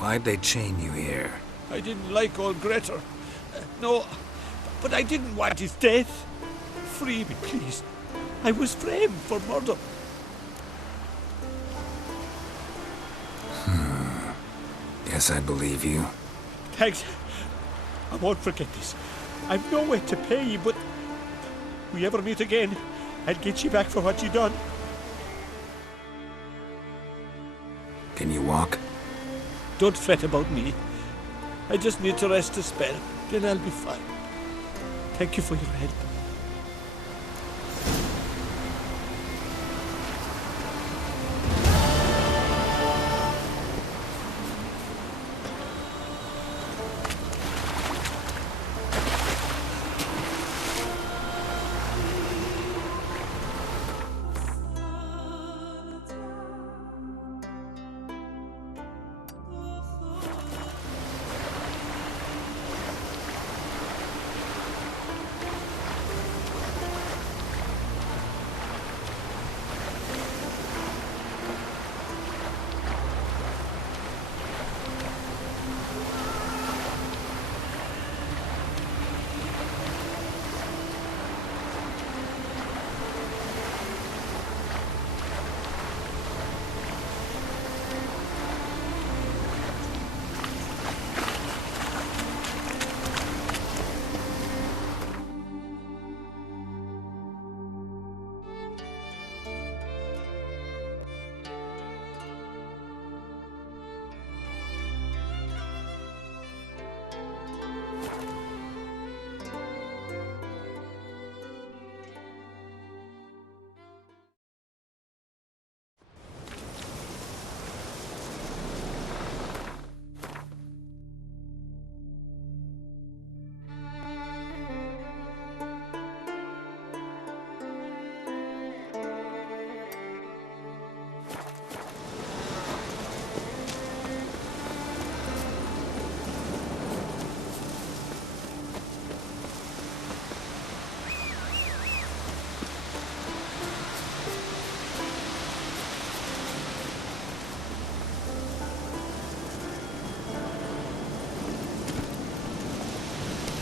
Why'd they chain you here? I didn't like old Grettir. Uh, no, but I didn't want his death. Free me, please. I was framed for murder. Hmm. Yes, I believe you. Thanks. I won't forget this. I've no way to pay you, but we ever meet again, I'll get you back for what you done. Can you walk? Don't fret about me. I just need to rest a spell, then I'll be fine. Thank you for your help.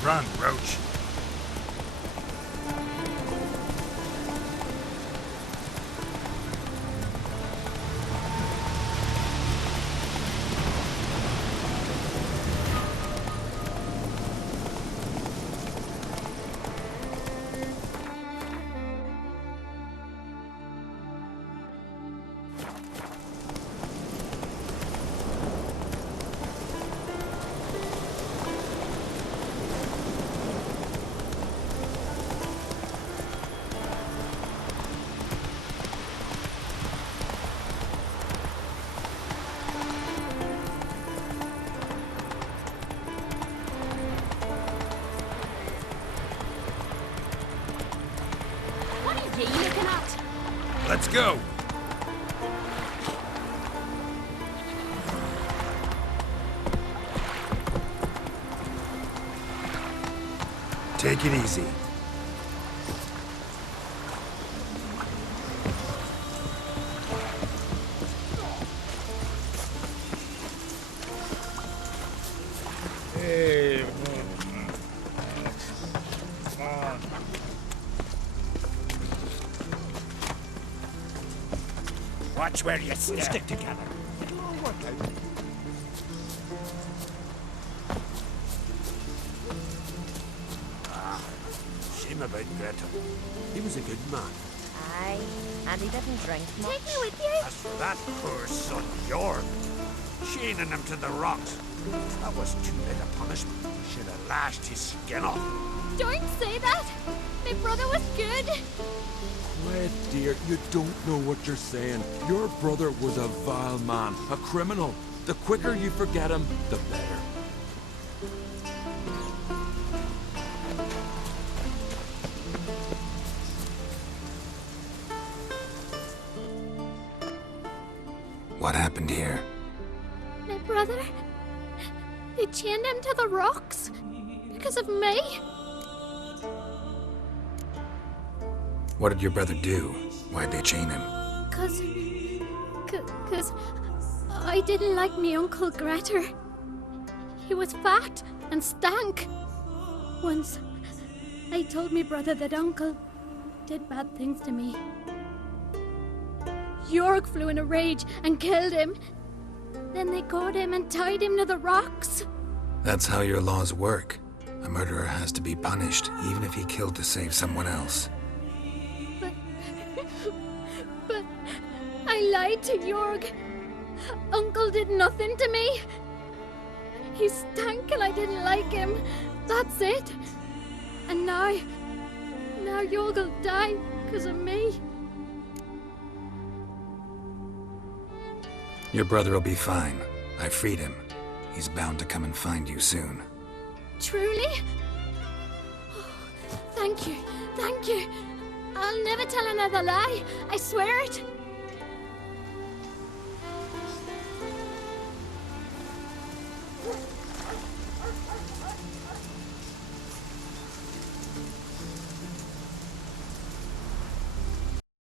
Run, Roach. Let's go. Take it easy. Watch where you step. Stick together. Ah, shame about Greta. He was a good man. Aye, and he didn't drink much. Take me with you. As for that poor son Jorn, chaining him to the rocks, that was too big a punishment. Should have lashed his skin off. Don't say that. My brother was good. Quiet, dear. You don't know what you're saying. Your brother was a vile man, a criminal. The quicker you forget him, the better. What happened here? My brother. They chained him to the rocks. Because of me. What did your brother do? Why'd they chain him? Cause. Cause. I didn't like me Uncle Grettir. He was fat and stank. Once, I told me brother that Uncle did bad things to me. Jorg flew in a rage and killed him. Then they caught him and tied him to the rocks. That's how your laws work. A murderer has to be punished, even if he killed to save someone else. I lied to Jorg. Uncle did nothing to me. He stank and I didn't like him. That's it. And now, now Jorg will die because of me. Your brother will be fine. I freed him. He's bound to come and find you soon. Truly? Oh, thank you, thank you. I'll never tell another lie. I swear it.